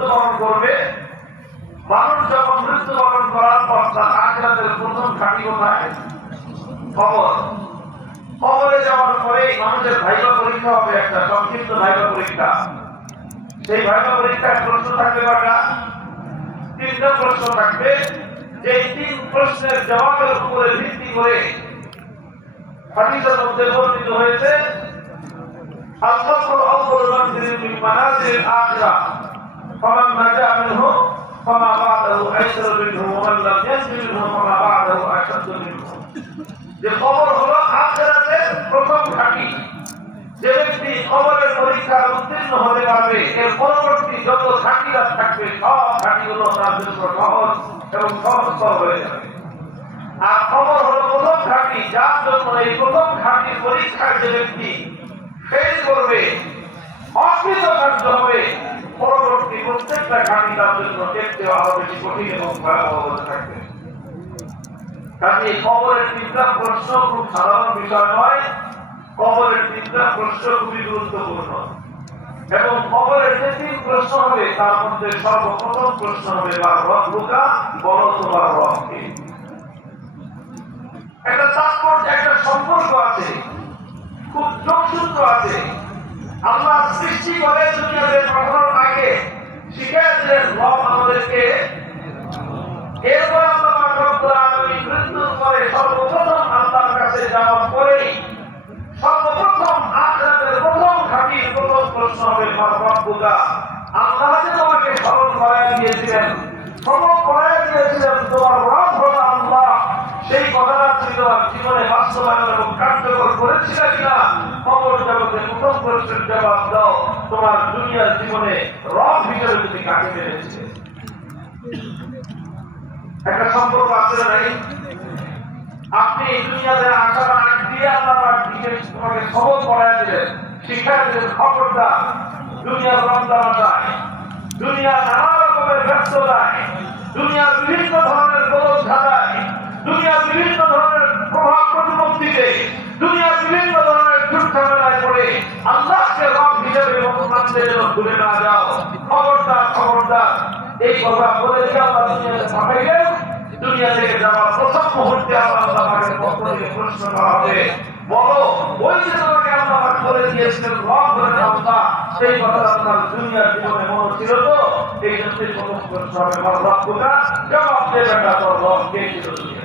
মৃত্যুবরণ করবে, মানুষ যখন মৃত্যুবরণ করার পর তার আখিরাতের প্রথম ঘাঁটি কোথায়? কবর। কবরে যাওয়ার পরে মানুষের ভাইবা পরীক্ষা হবে, একটা সংক্ষিপ্ত ভাইবা পরীক্ষা। সেই ভাইবা পরীক্ষায় প্রশ্ন থাকবে কয়টা? 3টা প্রশ্ন থাকবে। যে 3 প্রশ্নের জবাবের উপরে ভিত্তি করে হাদিসের মধ্যে বর্ণিত হয়েছে আল-কবর আউয়ালু মানজিলিন মিন মানাজিলিল আখিরাহ ফামান নাজা মিনহু ফামা বা'দাহু আইসারু মিনহু ওয়া মান লাম ইয়ানজু মিনহু ফামা বা'দাহু আশাদ্দু মিনহু। যে কবর হলো আখিরাতের প্রথম ঘাঁটি। যে ব্যক্তি কবরের পরীক্ষায় উত্তীর্ণ হতে পারবে, এর পরবর্তী যত ঘাঁটিরা থাকবে সব ঘাঁটিগুলো তার জন্য সহজ এবং সহজতর হয়ে যাবে। আর কবর হলো প্রথম ঘাঁটি, যার জন্য এই প্রথম ঘাঁটির পরীক্ষায় যে ব্যক্তি ফেল করবে, অকৃতকার্য হবে, পরবর্তী প্রত্যেকটা ঘাঁটি তার জন্য দেখতে আরো বেশি কঠিন এবং ভয়াবহ হতে থাকবে। কাজে কবরের 3টা প্রশ্ন খুব সাধারণ বিষয় নয়, কবরের 3টা প্রশ্ন খুবই গুরুত্বপূর্ণ। এবং কবরের যে 3 প্রশ্ন হবে তার মধ্যে সর্বপ্রথম প্রশ্ন হবে বা রব্বুকা, বলো তোমার রব কে। একটা তাৎপর্য, একটা সম্পর্ক আছে, খুব যোগসূত্র আছে। আল্লাহ সৃষ্টি করে দুনিয়াতে পাঠানোর আগে শিখিয়ে দিলেন রব আমাদেরকে। এরপর আল্লাহ রব্বুল আলামিন মৃত্যুর পরে সর্বপ্রথম আল্লাহর কাছে যাওয়ার পরেই সর্বপ্রথম আখিরাতের প্রথম ঘাঁটির প্রথম প্রশ্ন হবে রব্বুকা। আল্লাহ যে তোমাকে স্মরণ করায় দিয়েছিলেন, স্মরণ করায় দিয়েছিলেন তোমার রব হলো আল্লাহ, সেই কথাটা তুমি তোমার জীবনে বাস্তবায়ন এবং কার্যকর করেছিলে কিনা? কবর জগতে প্রথম প্রশ্নের জবাব দাও। তোমার দুনিয়ার জীবনে রব হিসেবে তুমি কাকে পেয়েছিলে? একটা সম্পর্ক আছে নাই? আপনি দুনিয়াতে আসার আগ দিয়ে আল্লাহ তোমাকে খবর পড়ায় দিলেন, শিক্ষা দিলেন, খবরদার দুনিয়ার রমজানায়, দুনিয়ার নানা রকমের ব্যস্ততায়, দুনিয়ার বিভিন্ন ধরনের গরজ ধাঁধায়, দুনিয়ার বিভিন্ন ধরনের প্রভাব প্রতিপত্তিতে, দুনিয়ার বিভিন্ন ধরনের ঝামেলায় পড়ে আল্লাহকে রব হিসেবে মানতে যেন ভুলে না যাও। খবরদার, খবরদার। এই কথা বলে দিয়ে আল্লাহ দুনিয়াতে পাঠাইলেন। দুনিয়া থেকে যাওয়ার প্রথম মুহূর্তে আল্লাহ আমাকে পক্ষ থেকে প্রশ্ন করা হবে, বলো ওই যে তোমাকে আল্লাহ করে দিয়েছিলেন রব হলেন আল্লাহ, সেই কথা আপনার দুনিয়ার জীবনে মনে ছিল তো? এই জন্যই প্রথম প্রশ্ন হবে রব্বুকা, জবাব দেবে না তোর রব কে ছিল দুনিয়া।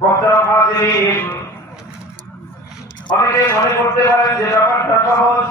বক্তারা হাজির, অনেকে মনে করতে পারেন যে ব্যাপারটা সহজ।